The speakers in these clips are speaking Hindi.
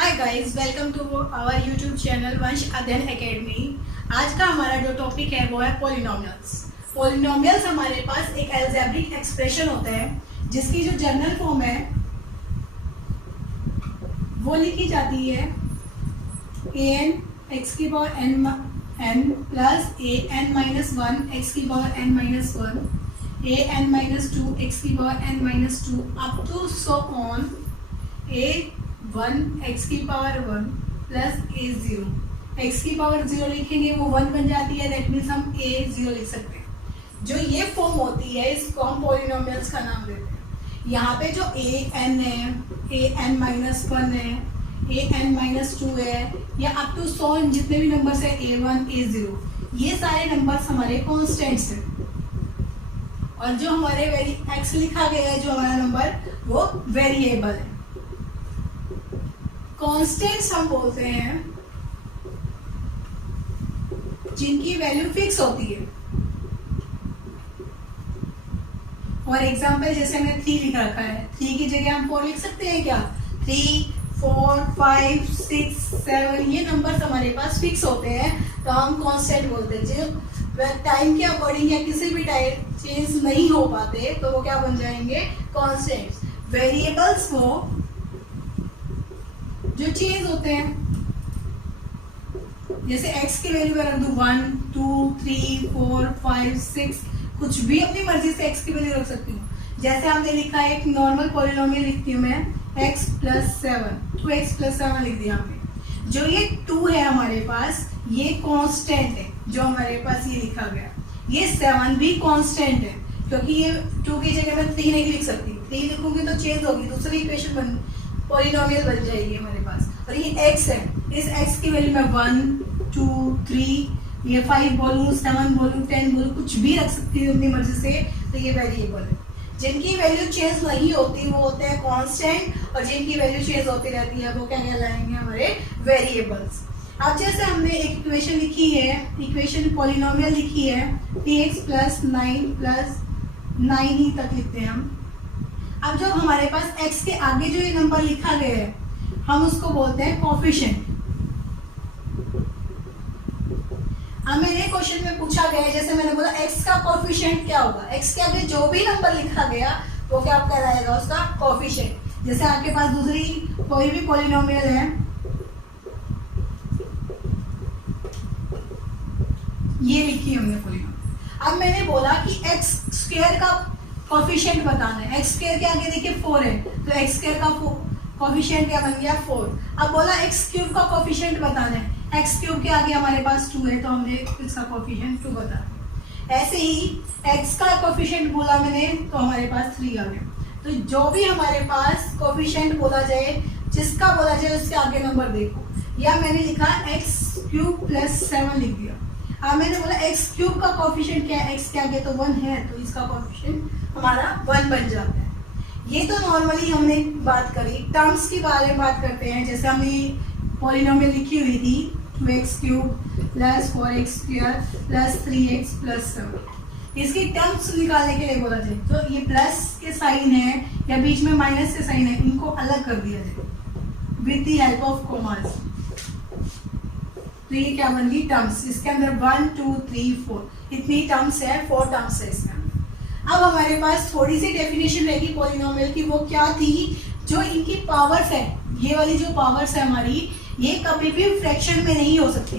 Hi guys, welcome to our YouTube channel Vansh Adhyayan academy. आज का हमारा जो टॉपिक है वो है पॉलिनोमियल्स। पॉलिनोमियल्स हमारे पास एक अलजेब्रिक एक्सप्रेशन होता है जिसकी जो जनरल फॉर्म है वो लिखी जाती है an x की power n plus an minus 1 x की power n minus 1 an minus 2 x की power n minus 2 up to so on a1 x की पावर 1 प्लस a0 x की पावर 0 लिखेंगे वो 1 बन जाती है। दैट मीन्स हम a0 लिख सकते हैं। जो ये फॉर्म होती है इसको हम पॉलिनोमियल्स का नाम देते हैं। यहाँ पे जो an है, an माइनस 1 है, an माइनस 2 है या अप टू 100 जितने भी नंबर्स है a1 a0 ये सारे नंबर्स हमारे कॉन्स्टेंट्स हैं। और जो हमारे x लिखा गया है जो हमारा नंबर वो वेरिएबल है। कॉन्स्टेंट्स हम बोलते हैं जिनकी वैल्यू फिक्स होती है। फॉर एग्जाम्पल जैसे हमने 3 लिख रखा है, 3 की जगह हम 4 लिख सकते हैं क्या? 3, 4, 5, 6, 7 ये नंबर्स हमारे पास फिक्स होते हैं तो हम कांस्टेंट बोलते हैं। जो टाइम के अकॉर्डिंग या किसी भी टाइम चेंज नहीं हो पाते तो वो क्या बन जाएंगे? कांस्टेंट्स। वेरिएबल्स वो जो चेंज होते हैं, जैसे x की वैल्यू में रख दूं 1, 2, 3, 4, 5, 6 कुछ भी अपनी मर्जी से x की वैल्यू रख सकती हूँ। जैसे हमने लिखा है एक नॉर्मल पॉलिनोमियल लिखती हूँ मैं x प्लस 7, 2x प्लस 7 लिख दिया हमने। जो ये 2 है हमारे पास ये कांस्टेंट है जो हमारे पास ये लिखा गया। ये 7 भी कांस्टेंट है क्योंकि ये 2 की जगह मैं 3 नहीं लिख सकती। 3 लिखूंगी तो चेंज होगी, दूसरी इक्वेशन बन पॉलिनोमियल बन जाएगी हमारे पास। और ये x है, इस x की वैल्यू मैं 1, 2, 3 ये 5 बोलूँ, 7 बोलूँ, 10 बोलूँ, कुछ भी रख सकती हूँ अपनी मर्जी से। तो ये वेरिएबल है। जिनकी वैल्यू चेंज नहीं होती वो होते हैं कांस्टेंट और जिनकी वैल्यू चेंज होती रहती है वो क्या कहलाएंगे? हमारे वेरिएबल्स। अब जैसे हमने एक इक्वेशन लिखी है, इक्वेशन पॉलिनोमियल लिखी है px प्लस 9 प्लस 9 ही तक लिखते हैं हम। अब जब हमारे पास x के आगे जो ये नंबर लिखा गया है हम उसको बोलते हैं कोफिशिएंट। अब मैंने क्वेश्चन में पूछा गया है, जैसे मैंने बोला x का कोफिशिएंट क्या होगा? x के आगे जो भी नंबर लिखा गया वो क्या कहलाएगा? उसका कोफिशिएंट। जैसे आपके पास दूसरी कोई भी पॉलिनोमियल है, ये लिखी हमने पॉलिनोमियल। अब मैंने बोला कि x स्क्वायर का कोफिशिएंट बताना है। x स्क्वायर के आगे देखिए 4 है तो x स्क्वायर का कोफिशिएंट क्या बन गया? 4। अब बोला x क्यूब का कोफिशिएंट बताना है। x क्यूब के आगे हमारे पास 2 है तो हमने इसका कोफिशिएंट 2 बताना है। ऐसे ही x का कोफिशिएंट बोला मैंने तो हमारे पास 3 आ गया। तो जो भी हमारे पास कोफिशिएंट बोला जाए, जिसका बोला जाए उसके आगे नंबर देखो। या मैंने लिखा x क्यूब प्लस 7 लिख दिया। अब मैंने बोला x क्यूब का कोफिशिएंट क्या है? x के आगे तो 1 है तो इसका कोफिशिएंट हमारा 1 बन जाता है। ये तो नॉर्मली हमने बात करी। टर्म्स के बारे में बात करते हैं। जैसे हमने पॉलिनोमियल लिखी हुई थी 2x cube plus 4x square plus 3x plus 7। इसकी टर्म्स निकालने के लिए बोला जाए तो ये प्लस के साइन है या बीच में माइनस के साइन है, इनको अलग कर दिया जाए with the help of commas. तो ये क्या बन गई? टर्म्स। इसके अंदर 1, 2, 3, 4 इतनी टर्म्स है, 4 टर्म्स है इसके अंदर। अब हमारे पास थोड़ी सी डेफिनेशन रहेगी पॉलिनोमियल की। वो क्या थी? जो इनकी पावर्स है, ये वाली जो पावर्स है हमारी, ये कभी भी फ्रैक्शन में नहीं हो सकती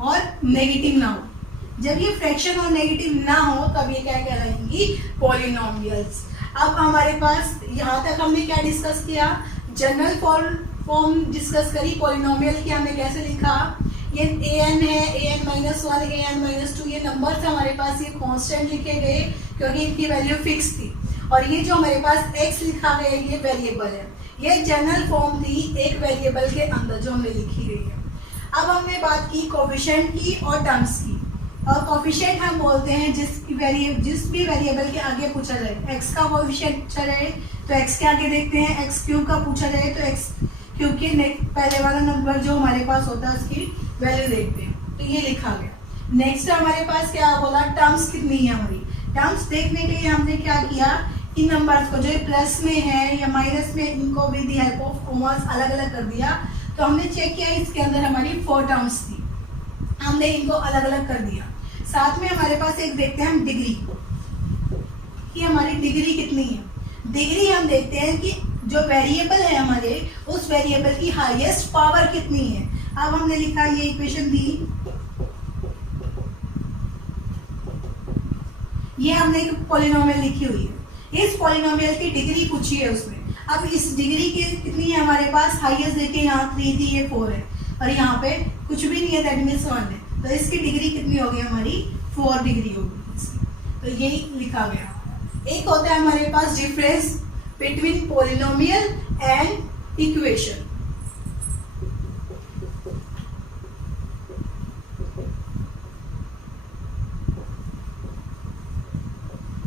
और नेगेटिव ना हो। जब ये फ्रैक्शन और नेगेटिव ना हो तब ये क्या कहलाएंगी? पॉलिनोमियल्स। अब हमारे पास यहाँ तक हमने क्या डिस्कस किया? जनरल फॉर्म डिस्कस करी पॉलिनोमियल की। हमने कैसे लिखा? ये an है, an माइनस 1, an माइनस 2 ये नंबर थे हमारे पास, ये कांस्टेंट लिखे गए क्योंकि इनकी वैल्यू फिक्स थी। और ये जो हमारे पास x लिखा गया ये वेरिएबल है। ये जनरल फॉर्म थी एक वेरिएबल के अंदर जो हमने लिखी गई है। अब हमने बात की कोफिशिएंट की और टर्म्स की। और कोफिशिएंट हम बोलते हैं जिस भी वेरिएबल के आगे पूछा जाए। x का कोफिशिएंट पूछा जाए तो x के आगे देखते हैं, x क्यूब का पूछा जाए तो x क्यूब के पहले वाला नंबर जो हमारे पास होता है उसकी वैल्यू देखते हैं। तो ये लिखा गया। नेक्स्ट हमारे पास क्या बोला? टर्म्स कितनी है हमारी। टर्म्स देखने के लिए हमने क्या किया? इन नंबर्स को जो प्लस में है या माइनस में, इनको with the help of commas अलग अलग कर दिया। तो हमने चेक किया इसके अंदर हमारी 4 टर्म्स थी, हमने इनको अलग अलग कर दिया। साथ में हमारे पास एक देखते हैं हम डिग्री, कि हमारी डिग्री कितनी है। डिग्री हम देखते हैं कि जो वेरिएबल है हमारे, उस वेरिएबल की हाईएस्ट पावर कितनी है। अब हमने लिखा, ये इक्वेशन दी, ये हमने एक पॉलिनोमियल लिखी हुई है, इस पॉलिनोमियल की डिग्री पूछी है उसमें। अब इस डिग्री की कितनी है हमारे पास, हाईएस्ट देखिए यहाँ 3 थी, ये 4 है, और यहाँ पे कुछ भी नहीं है, दैट मीन्स 1 है। तो इसकी डिग्री कितनी होगी हमारी, 4 डिग्री होगी। तो यही लिखा गया। एक होता है हमारे पास difference between polynomial and equation.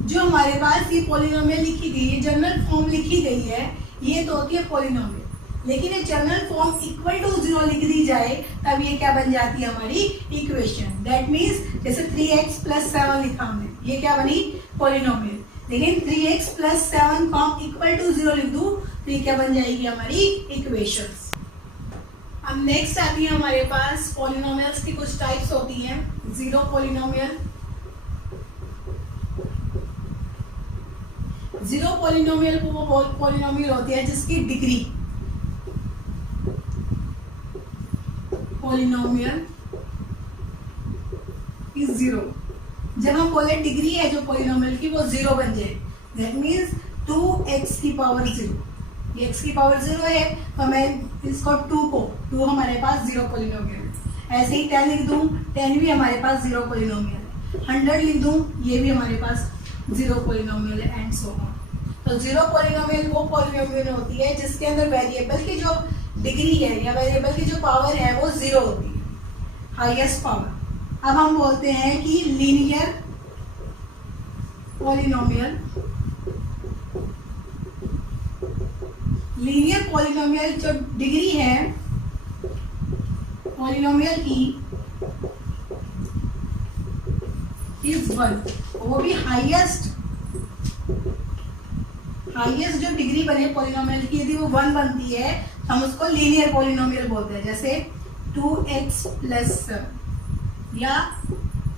जो हमारे पास ये पॉलिनोमियल लिखी गई है, जनरल फॉर्म लिखी गई है, ये तो होती है पॉलिनोमियल। लेकिन ये जनरल फॉर्म इक्वल टू 0 लिख दी जाए तब ये क्या बन जाती है हमारी इक्वेशन। दैट मीन्स जैसे 3x + 7 लिखा हमने, ये क्या बनी, पॉलिनोमियल। लेकिन 3x + 7 को हम इक्वल टू 0 लिख दूं तो ये क्या बन जाएगी हमारी इक्वेशंस। अब नेक्स्ट आती है हमारे पास पॉलिनोमियल्स की कुछ टाइप्स होती हैं। जीरो पॉलिनोमियल, जीरो पॉलिनोमियल वो पॉलिनोमियल होती है जिसकी डिग्री, पॉलिनोमियल इज 0। जब हम बोले डिग्री है जो पॉलिनोमियल की वो 0 बन जाए, दैट मीन्स 2x की पावर 0। ये x की पावर 0 है तो मैं इसको 2 हमारे पास 0 पॉलिनोमियल है। ऐसे ही 10 लिख दूं, 10 भी हमारे पास 0 पॉलिनोमियल है। 100 लिख दूं, ये भी हमारे पास 0 पॉलिनोमियल है, एंड सो ऑन। तो 0 पॉलिनोमियल वो पॉलिनोमियल होती है जिसके अंदर वेरिएबल की जो डिग्री है या वेरिएबल की जो पावर है वो 0 होती है, हाईएस्ट पावर। अब हम बोलते हैं कि लीनियर पॉलिनोमियल, लीनियर पॉलिनोमियल जो डिग्री है पॉलिनोमियल की इज 1, वो भी हाईएस्ट जो डिग्री बने पॉलिनोमियल की, यदि वो 1 बनती है तो हम उसको लीनियर पॉलिनोमियल बोलते हैं। जैसे 2x + 7 या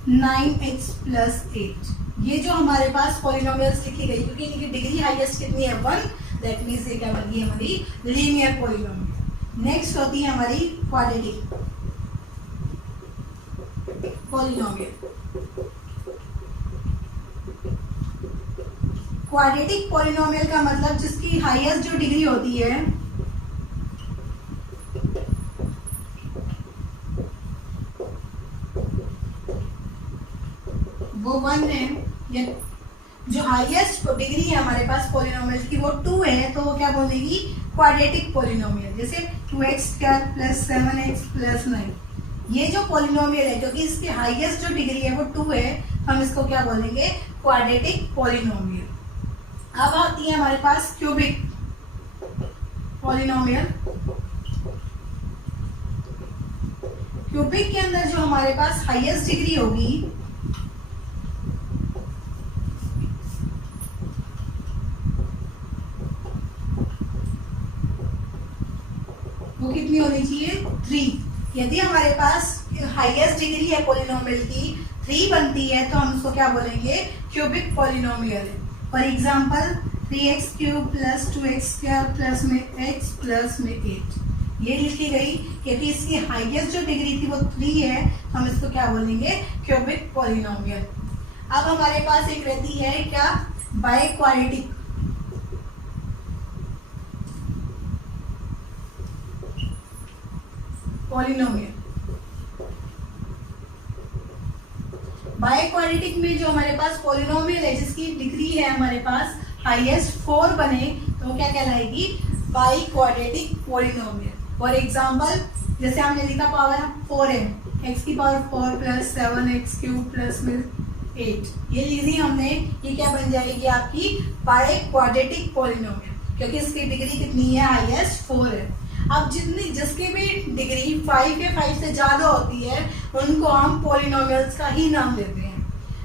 9x + 8, ये जो हमारे पास पॉलिनोमियल्स लिखी गई, क्योंकि इनकी डिग्री हाईएस्ट कितनी है 1, दैट मीन्स ये क्या बन गई हमारी लीनियर पॉलिनोमियल। नेक्स्ट होती है हमारी क्वाड्रेटिक पॉलिनोमियल। क्वाड्रेटिक पॉलिनोमियल का मतलब जिसकी हाईएस्ट जो डिग्री होती है वो 1 है, या जो हाईएस्ट डिग्री है हमारे पास पॉलिनोमियल की वो 2 है, तो वो क्या बोलेगी क्वाड्रेटिक पॉलिनोमियल। जैसे 2x² + 7x + 9, ये जो पॉलिनोमियल है क्योंकि इसकी हाईएस्ट जो डिग्री है वो 2 है, हम इसको क्या बोलेंगे क्वाड्रेटिक पॉलिनोमियल। अब आती है हमारे पास क्यूबिक पॉलिनोमियल। क्यूबिक के अंदर जो हमारे पास हाईएस्ट डिग्री होगी वो कितनी होनी चाहिए 3। यदि हमारे पास हाईएस्ट डिग्री है पॉलिनोमियल की 3 बनती है तो हम उसको क्या बोलेंगे क्यूबिक पॉलिनोमियल है। For example 3x³ + 2x² + x + 8, ये लिखी गई क्योंकि इसकी हाईएस्ट जो डिग्री थी वो 3 है, हम इसको क्या बोलेंगे क्यूबिक पॉलिनोमियल। अब हमारे पास एक रहती है क्या बाइक्वाड्रेटिक पॉलिनोमियल। बाइक्वाड्रेटिक में जो हमारे पास पॉलिनोमियल है जिसकी डिग्री है हमारे पास हाईएस्ट 4 बने तो वो क्या कहलाएगी बाइक्वाड्रेटिक पॉलिनोमियल। फॉर एग्जांपल जैसे हमने लिखा पावर 4 है, x की पावर 4 + 7x³ + 8, ये लिख दी हमने, ये क्या बन जाएगी आपकी बाइक्वाड्रेटिक पॉलिनोमियल क्योंकि इसकी डिग्री कितनी है हाईएस्ट 4 है। अब जिसकी भी डिग्री 5 या 5 से ज़्यादा होती है उनको हम पॉलिनोमियल्स का ही नाम देते हैं।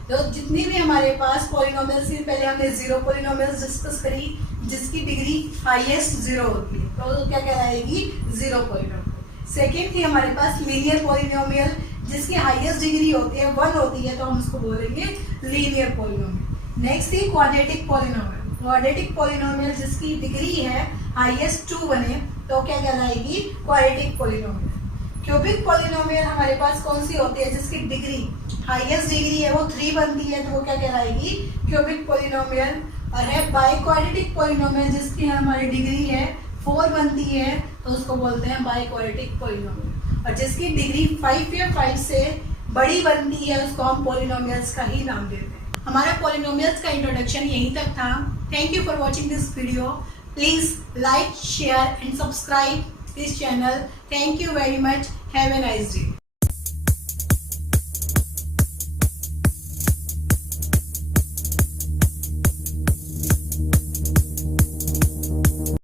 तो जितनी भी हमारे पास पॉलिनोमियल्स थी, पहले हमने जीरो पॉलिनोमियल्स डिस्कस करी जिसकी डिग्री हाईएस्ट जीरो होती है, तो क्या कहलाएगी, जीरो पॉलिनोमियल। सेकेंड थी हमारे पास लीनियर पॉलिनोमियल जिसकी हाईएस्ट डिग्री होती है 1 होती है, तो हम उसको बोलेंगे लीनियर पॉलिनोमियल। नेक्स्ट थी क्वाड्रेटिक पॉलिनोमियल। क्वाड्रेटिक पॉलिनोमियल जिसकी डिग्री है हाईएस्ट 2 बने तो क्या कहलाएगी, क्वाड्रेटिक पॉलिनोमियल। क्यूबिक पॉलिनोमियल हमारे पास कौन सी होती है, जिसकी डिग्री हाईएस्ट डिग्री है वो 3 बनती है, तो वो क्या कहलाएगी, क्यूबिक पॉलिनोमियल। और है बाई क्वाड्रेटिक पॉलिनोमियल जिसकी हमारी डिग्री है 4 बनती है, तो उसको बोलते हैं बाई क्वाड्रेटिक पॉलिनोमियल। और जिसकी डिग्री 5 या 5 से बड़ी बनती है उसको हम पॉलिनोमियल्स का ही नाम देते हैं। हमारा पॉलिनोमियल्स का इंट्रोडक्शन यहीं तक था। Thank you for watching this video. Please like, share and subscribe this channel. Thank you very much. Have a nice day.